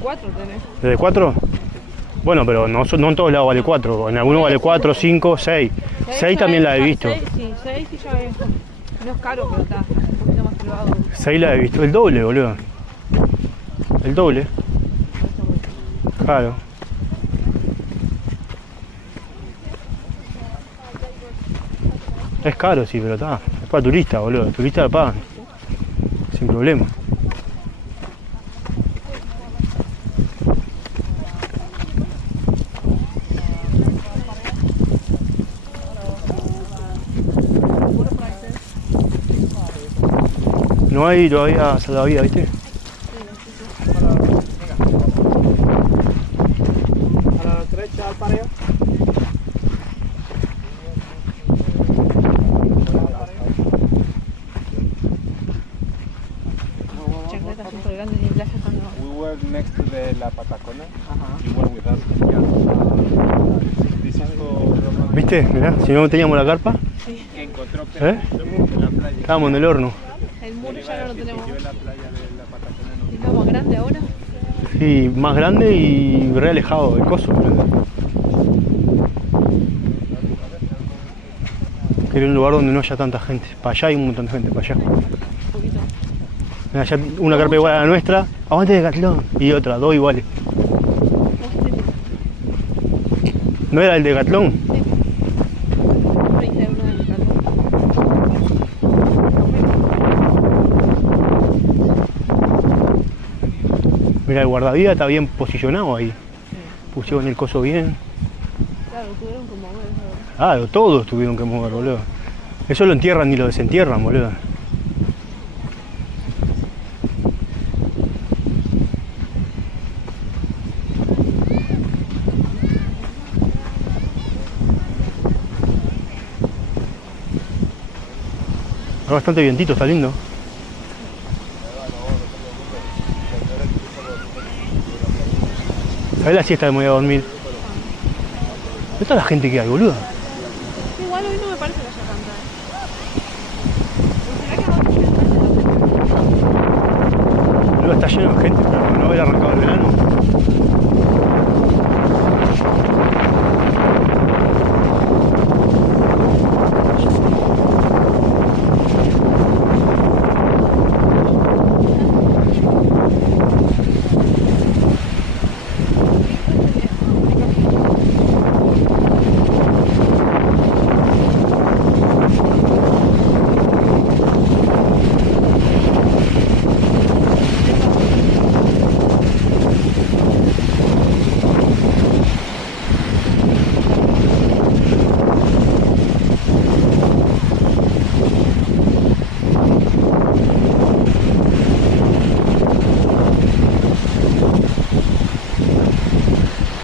4 tenés. ¿Desde 4? Bueno, pero no en todos lados vale 4. En algunos vale 4, 5, 6. 6 también la he visto. 6, sí, 6 sí ya es. No es caro, pero está un poquito más elevado. 6 la he visto. El doble, boludo. El doble. Claro. Es caro, sí, pero está. Es para turistas, boludo. Los turistas la pagan. Sin problema. No hay todavía salvavidas, ¿viste? A la derecha al pareo. Chancletas súper grandes y playas cuando... We were next to la Patacona. You were with us. This is for... ¿Viste? Mirá, si no teníamos la carpa, Que encontró ¿eh? en la playa. Estábamos en el horno. El muro ya no lo tenemos. Yo en la playa de la Patacona no. ¿Y está más grande ahora? Sí, más grande y re alejado del coso. Quería un lugar donde no haya tanta gente. Para allá hay un montón de gente, para allá. Un poquito. Mirá, allá una carpa igual a la nuestra, aguante de Decathlon. Y otra, dos iguales. ¿No era el de Decathlon? 30 euros de mercado. Mira, el guardavidas está bien posicionado ahí. Pusieron el coso bien. Claro, tuvieron que mover eso. Claro, todos tuvieron que mover, boludo. Eso lo entierran ni lo desentierran, boludo. Está bastante vientito, está lindo. ¿Sabés la siesta que me voy a dormir? ¿Dónde está la gente que hay, boludo? Igual hoy no me parece que haya tanta. ¿Será que va a Boludo, está lleno de gente, pero no haber arrancado el verano.